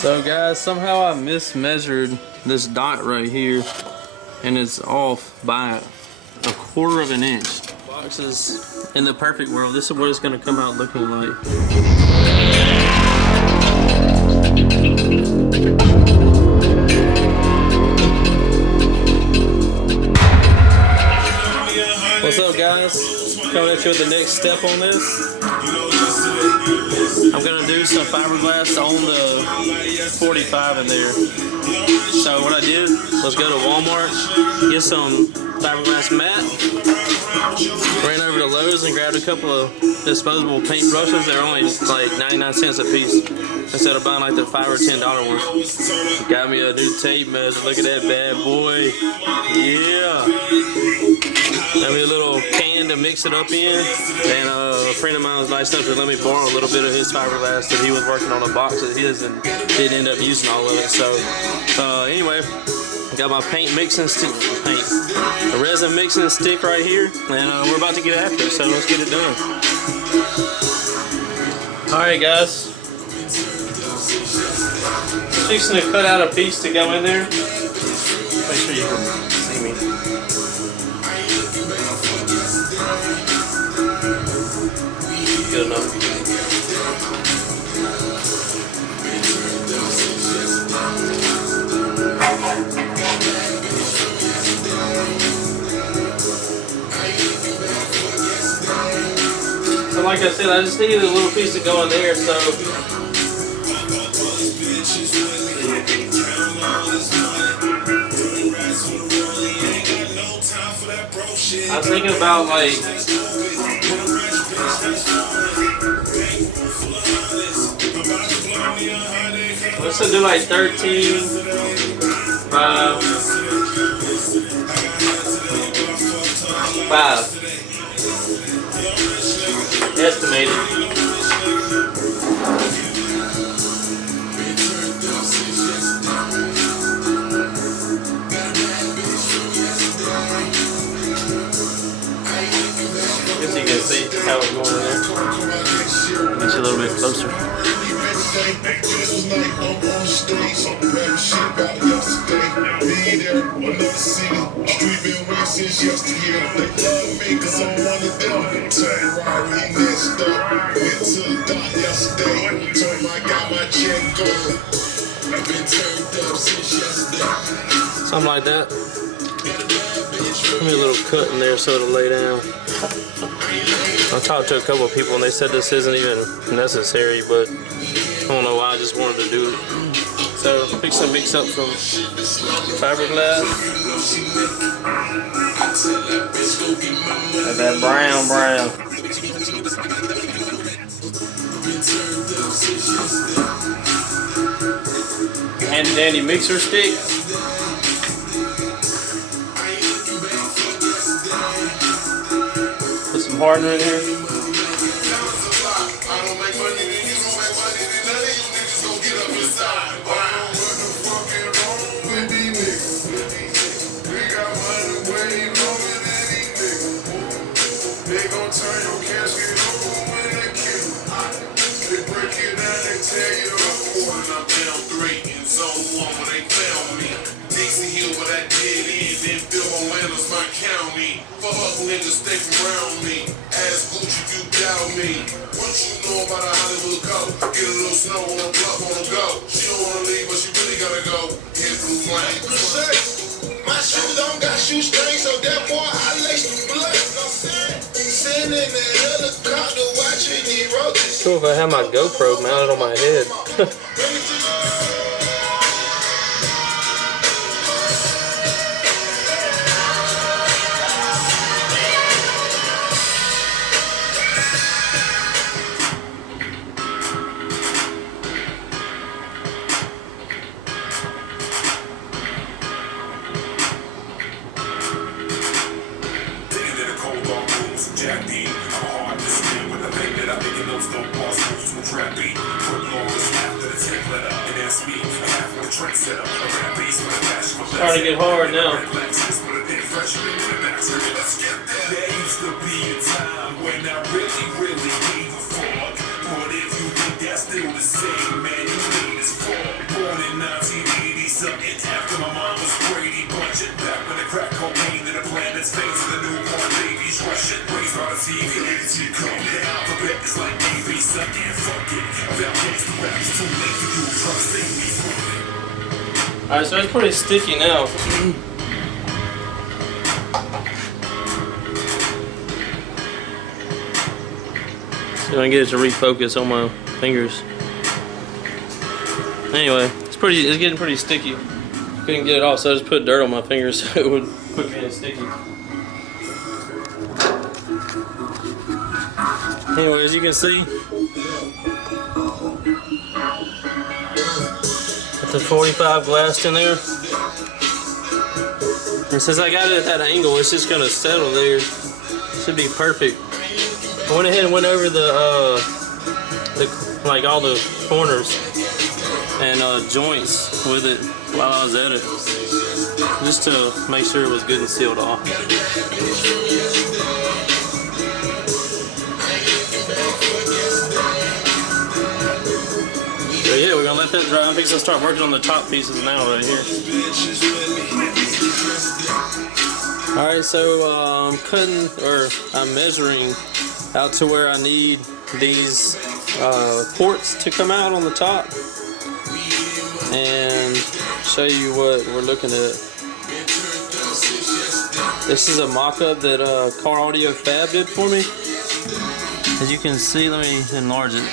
So guys, somehow I mismeasured this dot right here and it's off by 1/4 of an inch. Boxes in the perfect world, this is what it's going to come out looking like. What's up guys? Coming at you with the next step on this. I'm gonna do some fiberglass on the 45 in there. So what I did was go to Walmart, get some fiberglass mat, ran over to Lowe's and grabbed a couple of disposable paint brushes. They're only like 99 cents a piece instead of buying like the $5 or $10 ones. Got me a new tape measure. Look at that bad boy. Yeah. Got me a little can to mix it up in, and a friend of mine was nice enough to let me borrow a little bit of his fiberglass that he was working on a box of his and didn't end up using all of it. So anyway, got my paint mixing stick, a resin mixing stick right here, and we're about to get after it, so let's get it done. Alright guys, fixing to cut out a piece to go in there. Make sure you can see me. Good enough. So like I said, I just needed a little piece to go in there, so I was thinking about like let's do like 13 5 estimated. Guess you can see how it's going in there. Get you a little bit closer. Something like that. Give me a little cut in there so it'll lay down. I talked to a couple of people and they said this isn't even necessary, but I don't know why, I just wanted to do it. So fix and mix up some fiberglass. Got that brown. Handy dandy mixer stick. Put some hardener in here. Niggas stay around me. Ask Gucci, you doubt me. What you know about a Hollywood go? Get a little snow on the bluff on the go. She don't wanna leave, but she really gotta go. Hit blue flame. My shoes don't got shoestrings, so therefore I lace the blood. Sitting in the helicopter watching the roaches. Cool if I have my GoPro mounted on my head. Starting to get hard now. There used to be a time when I really gave a fuck. But if you think that's still the same, man, you need this fuck. Alright, so it's pretty sticky now. So I can get it to refocus on my fingers. Anyway, it's getting pretty sticky. Couldn't get it off, so I just put dirt on my fingers so it would quit getting sticky. Anyway, as you can see, got the 45 glassed in there. And since I got it at that angle, it's just gonna settle there. Should be perfect. I went ahead and went over like all the corners and joints with it while I was at it, just to make sure it was good and sealed off. So yeah, we're gonna let that dry. I'm fixing to start working on the top pieces now right here. Alright, so I'm measuring out to where I need these ports to come out on the top, and show you what we're looking at. This is a mock-up that Car Audio Fab did for me. As you can see, let me enlarge it.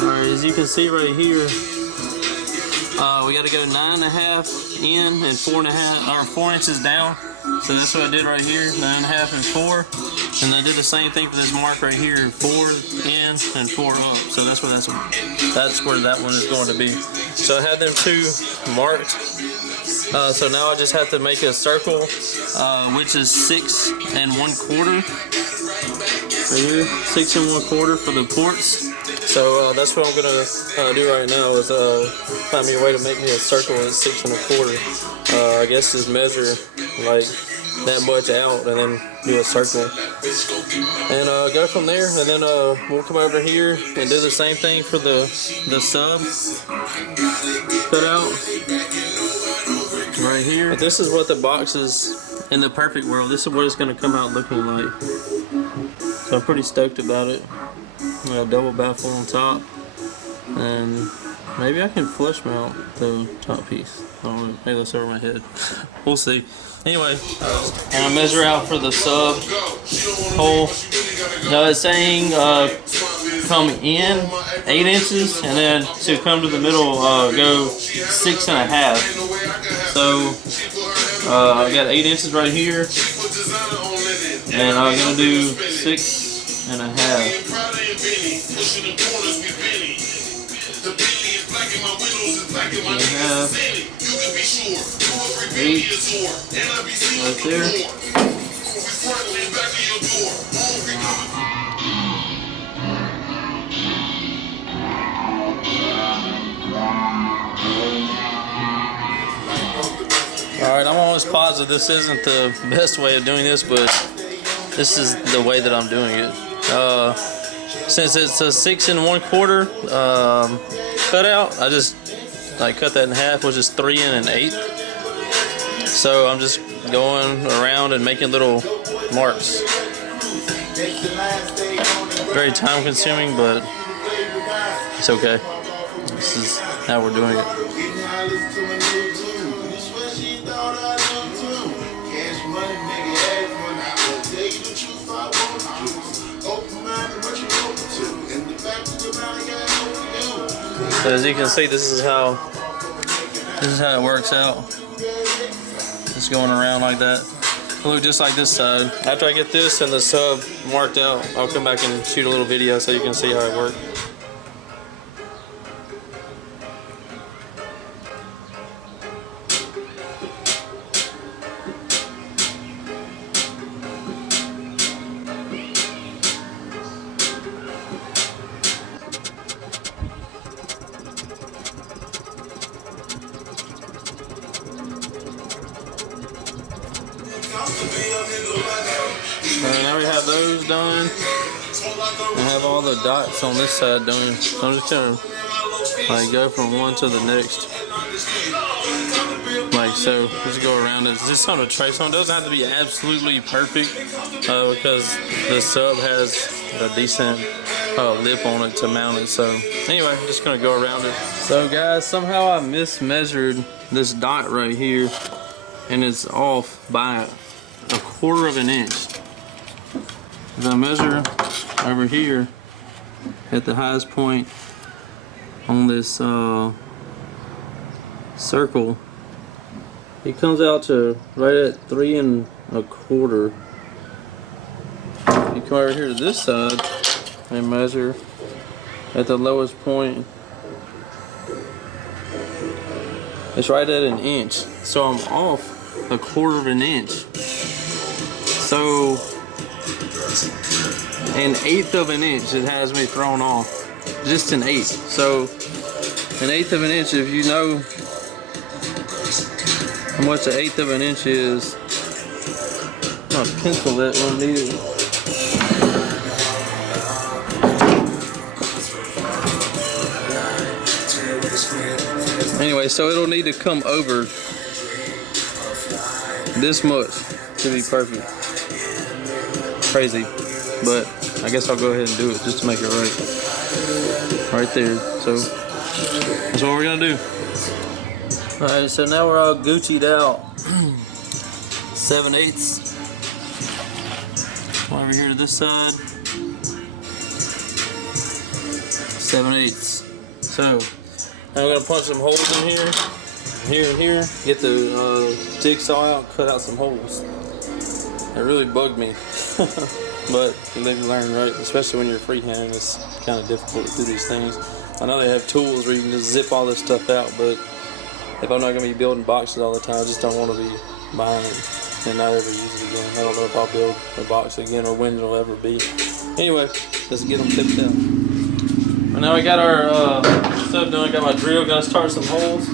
Alright, as you can see right here, we got to go 9.5 in and 4 inches down. So that's what I did right here, 9.5 and 4. And I did the same thing for this mark right here, 4 in and 4 up. So that's where that one is going to be. So I had them two marked. So now I just have to make a circle, which is 6 1/4. Right here, 6 1/4 for the ports. So that's what I'm gonna do right now, is find me a way to make me a circle at 6 1/4. I guess just measure like that much out and then do a circle and go from there, and then we'll come over here and do the same thing for the sub cut out right here. But this is what the box is in the perfect world. This is what it's going to come out looking like, so I'm pretty stoked about it. Double baffle on top, and maybe I can flush mount the top piece. I don't know, maybe that's over my head. We'll see. Anyway, I'm gonna measure out for the sub hole. Now it's saying come in 8 inches, and then to come to the middle go 6.5. So I got 8 inches right here, and I'm gonna do 6.5. Eight right there. Alright, I'm almost positive this isn't the best way of doing this, but this is the way that I'm doing it. Since it's a 6 1/4 cutout, I just cut that in half, which is 3 1/8. So I'm just going around and making little marks. Very time consuming, but it's okay. This is how we're doing it. So as you can see, this is how it works out. Just going around like that. It'll look just like this side. After I get this and the sub marked out, I'll come back and shoot a little video so you can see how it works. Now we have those done. I have all the dots on this side done. So I'm just gonna go from one to the next, so let's go around it. This is on a trace on. It doesn't have to be absolutely perfect because the sub has a decent lip on it to mount it. So anyway, I'm just gonna go around it. So guys, somehow I mismeasured this dot right here, and it's off by 1/4 of an inch. If I measure over here at the highest point on this circle, it comes out to right at 3 1/4. You come over here to this side and measure at the lowest point. It's right at 1 inch, so I'm off 1/4 of an inch. So 1/8 of an inch, it has me thrown off. Just 1/8. So 1/8 of an inch, if you know how much 1/8 of an inch is, I'm gonna pencil that when needed. Anyway, so it'll need to come over this much to be perfect. Crazy, but I guess I'll go ahead and do it just to make it right there. So that's what we're gonna do. All right, so now we're all Gucci'd out. 7/8. Come over here to this side. 7/8. So now I'm gonna punch some holes in here, and here. Get the jigsaw out, cut out some holes. It really bugged me, but you live and learn, right? Especially when you're freehand, it's kind of difficult to do these things. I know they have tools where you can just zip all this stuff out, but if I'm not gonna be building boxes all the time, I just don't want to be buying it and not ever use it again. I don't know if I'll build a box again or when it'll ever be. Anyway, let's get them tipped out. Well, now we got our stuff done. Got my drill. Gonna start some holes.